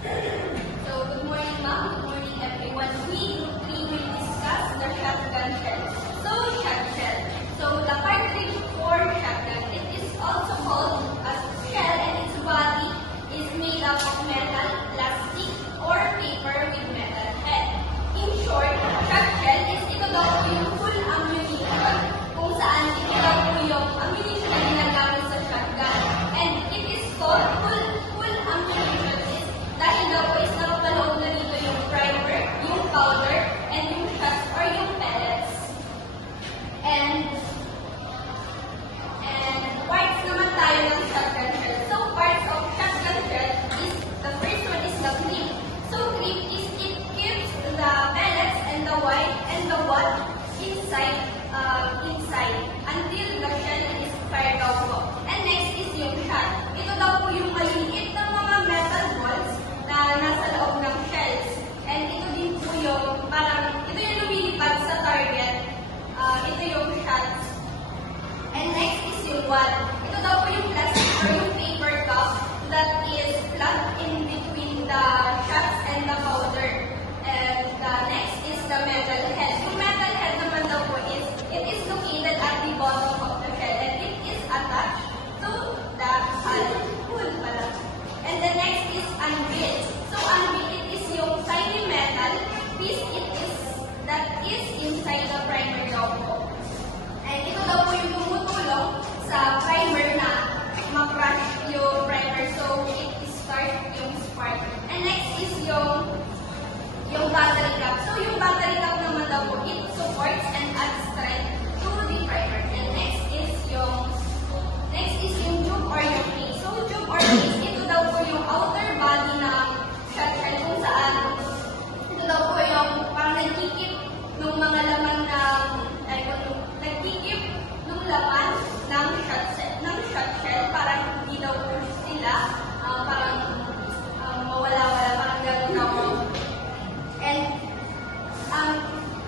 So, good morning, ma'am. Good morning, everyone. We will discuss the shotgun shell. So, shotgun. So, the cartridge for shotgun, it is also called as shell, and its body is made up of metal, plastic, or paper with metal head. In short, shotgun is ito daw po yung full ammunition, kung saan ito daw po yung ammunition na ginagamit sa shotgun. And it is called full ammunition is dahil daw po is nakapaloob na dito yung primer, yung powder, and yung shots or yung pellets. And parts naman tayo ng shotgun shell. So parts of shotgun shell is, the first one is the clip. So clip is, it keeps the pellets and the white and the wad inside until the shell is fired daw po. And next is yung shot. Ito daw po yung maliliit na mga metal balls na nasa loob ng shells. And ito din po yung parang, ito yung lumilipad sa target. Ito yung shots. And next is yung wad. Ito daw po yung plastic or yung paper cup that is plugged in between the shots and the powder. And the next is the metal head. Yung metal head naman daw po is, it is located at the bottom of the shell and it is attached to the hull pala. And the next is anvil. So anvil, it is yung tiny metal piece that is inside the primer daw po. And ito daw po yung tumutulong sa primer na ma-crush yung primer. So it start yung spark. And next is yung battery cap. So yung battery cap naman daw po, it supports and adds strength to the primer. And next is yung tube or yung case. So tube or case, ito daw po yung outer body ng shotgun kung saan ito daw po yung parang nagkikip ng mga laman ng nagkikip ng laman ng shot shell para hindi daw po sila parang mawala-wala, parang gano'n daw po. And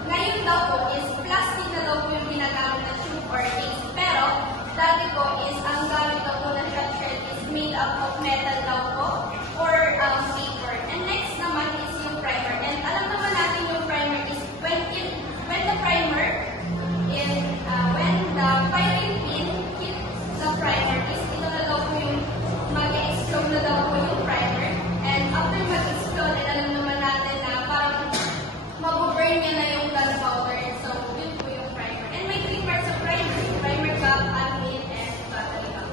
ngayon daw po is plastic na daw po yung ginagamit na tube or case. Pero dati po is ang gamit daw po na shot shell is made up of metal daw po or paper. And next naman is yung primer. And alam naman natin yung primer is when the primer is when the firing pin hits the primer is ito na daw po yung mag-explode na daw po yung primer. And after mag-explode, alam naman natin na parang mabuburn niya na yung gunpowder. So, yun po yung primer. And may 3 parts of primer. Primer cap, anvil, and battery cap.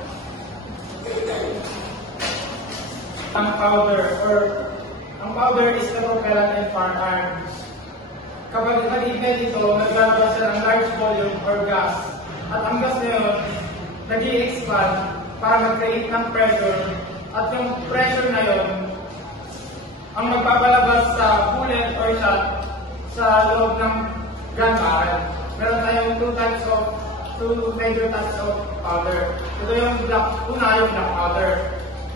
Ang powder is the propellant and firearms. Kapag nag-ignite ito, naglalabas siya ng large volume or gas. At ang gas na yun, nag-i-expand para mag-create ng pressure. At yung pressure na yun, ang magpapalabas sa bullet or shot sa loob ng gun barrel. Meron tayong two major types of powder. Ito yung yung black powder.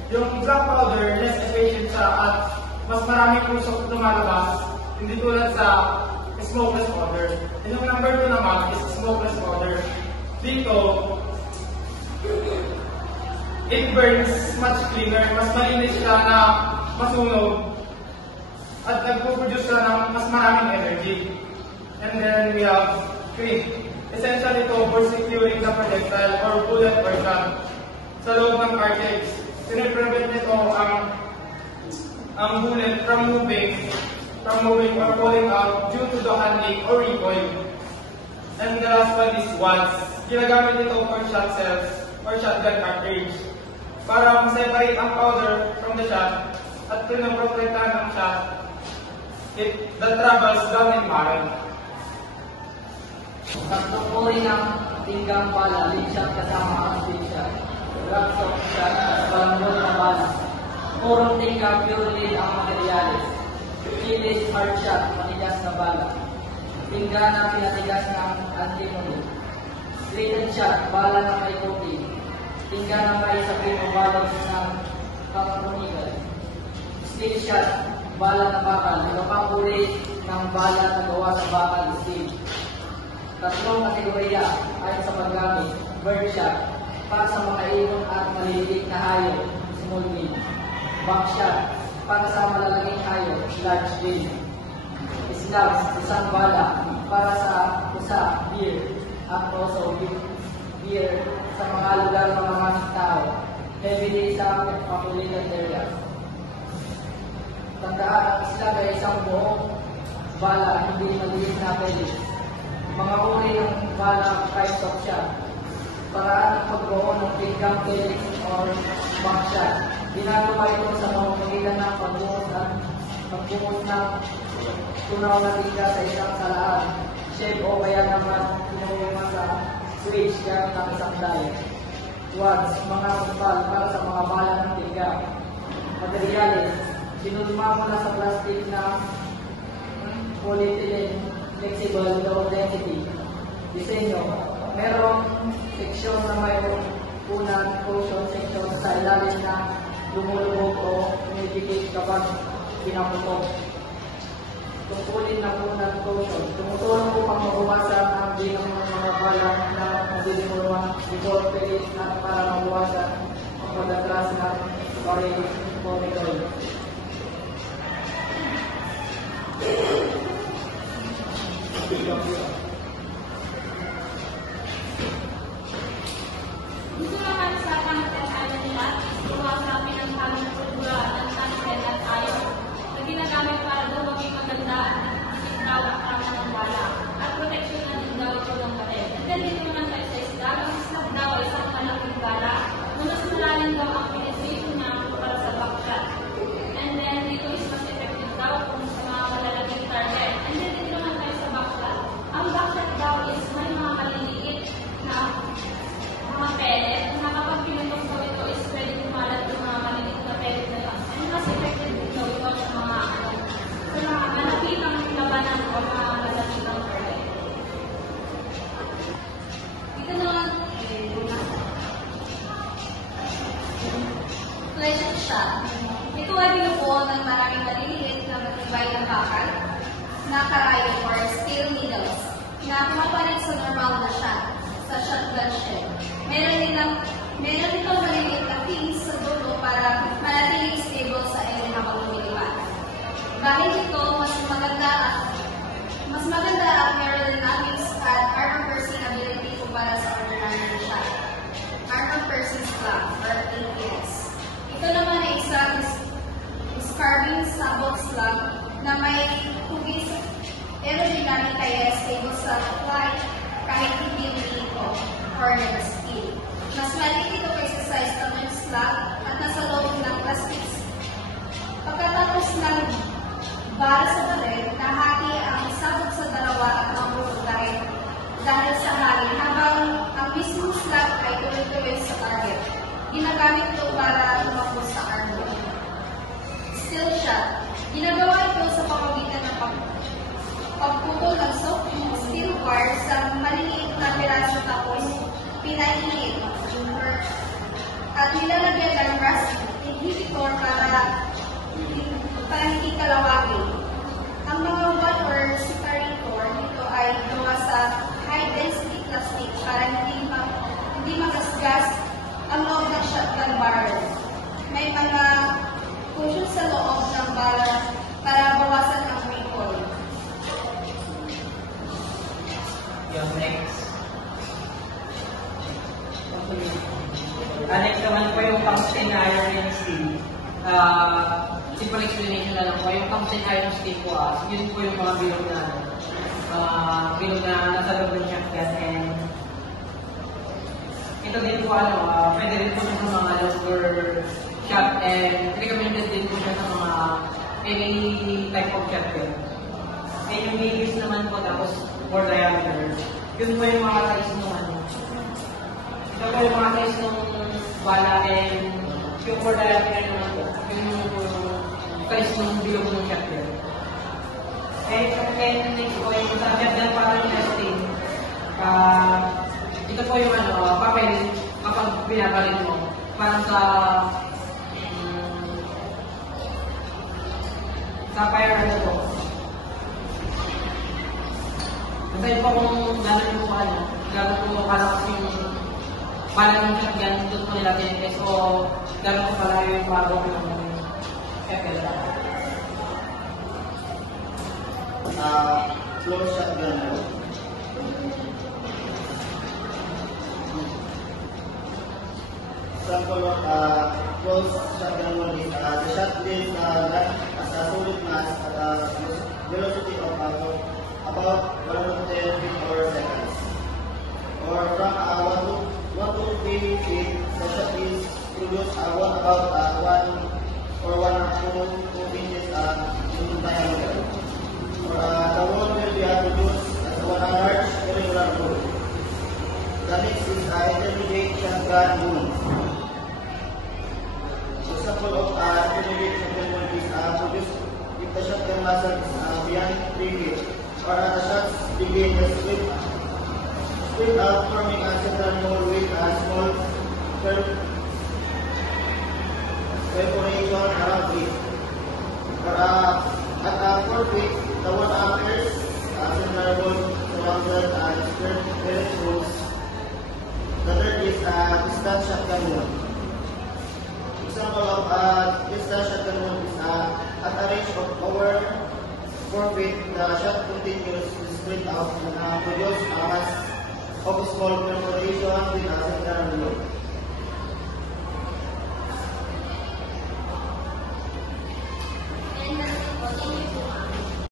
Yung black powder, less efficient siya at mas marami pusok lumalabas, hindi tulad sa smokeless powder. And yung number 2 naman is smokeless powder. Dito, it burns much cleaner, mas malinis siya na masunog at nagpo-produce siya ng mas maraming energy. And then we have clip. Essential ito for securing the projectile or bullet or shot sa loob ng cartridge. Sine-prevent nito ang bullet from moving or falling out due to the handling or recoil. And the last one is wads. Ginagamit ito for shot cells or shotgun cartridge para ma-separate ang powder from the shot at pinoprotektahan ang shot that travels down in barrel. Tatlong uri ng tinggang bala, lead shot kasama ang speed shot, drop shot shot at balambol na bala. Purong tinggang pure lead ang materialis. Kilis hard shot, matigas na bala. Tingga na pinatigas ng antimony. Straighten shot, bala na may coating. Tingga na may sabihin o balot ng pangapunigal. Steel shot, bala na bakal. Ito pang uri ng bala na gawa sa bakal, steel. Tatlong kategorya ayon sa paggamit, bird shot, para sa makaibon at maliliit na hayop, small game. Back shot, para sa malalaging hayop, large game. Slugs, isang bala, para sa pusa, beer, at also beer sa mga lugar ng mga tao, heavily sa populated area. Tandaan, ang islag ay isang buong bala, hindi maliit na pellet. Mga uri ng bala, types of shot. Paraan ng pagbuo ng pinggang pellet or backshot. Ginagawa ito sa pamamagitan ng pagbuo ng tunaw na tiga sa isang salaan, shape o kaya naman pinulungan sa switch gamit ng isang dial. Wads, mga kupal para sa mga bala ng tiga. Materyales, sinulma mo na sa plastic na polyethylene flexible low density. Disenyo, merong seksyon na may unan, cushion section sa ilalim na lumulubog o umibigay kapag pinaputok. Tungkulin ng unan, cushion. Tumutulong upang mabawasan ang ginang ng mga bala na nabibuluan before pilit na para mabawasan ang pagkatras ng corridor. Gusto naman sa content ayaw nila, kumakapin ang tamang kultura ng content at ayaw na ginagamit para daw maging maganda at daw ang tama ng bala at protection na din daw ito ng baril. And then dito naman tayo sa islam, ang islam daw ay isang malaking bala na mas malalim daw ang penetration na para sa backshot. And then dito is mas effective daw kung sa mga malalaking target. And then dito naman tayo sa backshot. Ang backshot daw is may mga maliliit na mga pellet na kapag pinutok daw ito is pwede kumalat yung mga maliliit na pellet na yun. And mas effective daw ito sa mga malapitang labanan o mga malapitang target. Ito naman, pledge siya. Ito ay binubuo ng maraming maliliit na matibay na bakal na karayo or steel needles na kumapalit sa normal na shot, sa shotgun shell. Meron itong maliliit na fins sa dulo para manatiling stable sa iyong habang lumilipat. Dahil ito, mas maganda ang aerodynamics at armor-piercing ability kumpara sa ordinary shot. Armor-piercing slug or APS. Ito naman ay isang carbine sabot slug na may hugis aerodynamic kaya stable sa flight kahit hindi umiiko or nag-speed. Mas maliit ito kaysa sa stomach slug at nasa loob ng plastic. Pagkatapos ng bala sa baril, nahati ang sabot sa dalawa at mabuto dahil sa hangin habang ang mismong slug ay tuloy-tuloy sa target. Ginagamit ito para tumakbo sa armor. Steel shot. Ginagawa ito sa pamamagitan ng pagputol ng steel wire sa maliliit na piraso tapos pinainit at nilalagyan ng rust inhibitor para hindi kalawagin. Ang mga wall or steering core nito ay gawa sa high-density plastic para hindi magasgas ang loob ng shotgun barrel. May mga cushion sa loob ng barrel para bawasan ang recoil. Yung next. Next naman po yung tungsten iron steel. Simple explanation na lang po. Yung tungsten iron steel po, yun po yung mga bilog na nasa loob ng shotgun. And ito din po, pwede rin po siya sa mga longer shot and recommended din po siya sa mga any type of shotgun. And yung biggest naman po, tapos more diameter. Yun po yung mga size nung ito po yung mga size nung bala and yung more diameter naman po. Yung size nung bilog ng shotgun. And next po yung sa shotgun pattern testing. Ito po yung papel kapag binabalin mo. Parang sa fire po. Kasi po kung gano'n po gano'n po kalakas yung pala ng shotgun, doon po nila tinitest o gano'n po pala yung bago ng Shotgun lang. Close shotgun mode. Example of close shotgun mode is the shot is as a solid mass at a velocity of about 110 feet per second. Or from 1 to 3 feet, the shot is produced about 1 or 1 inches in diameter. Or the wall will be produced as a large irregular hole. The next is intermediate shotgun wound. Example of intermediate shotgun wound is produced if the shotgun muzzle is beyond 3 feet or the shots begin to split out, forming a central hole with a small perforation around it. Or at 4 feet, the one appears central hole surrounded and square holes. The third is distance shotgun wound. Example of distance shotgun wound is at a range of over 4 feet, the shot continues to split out and produce a mass of small perforation with a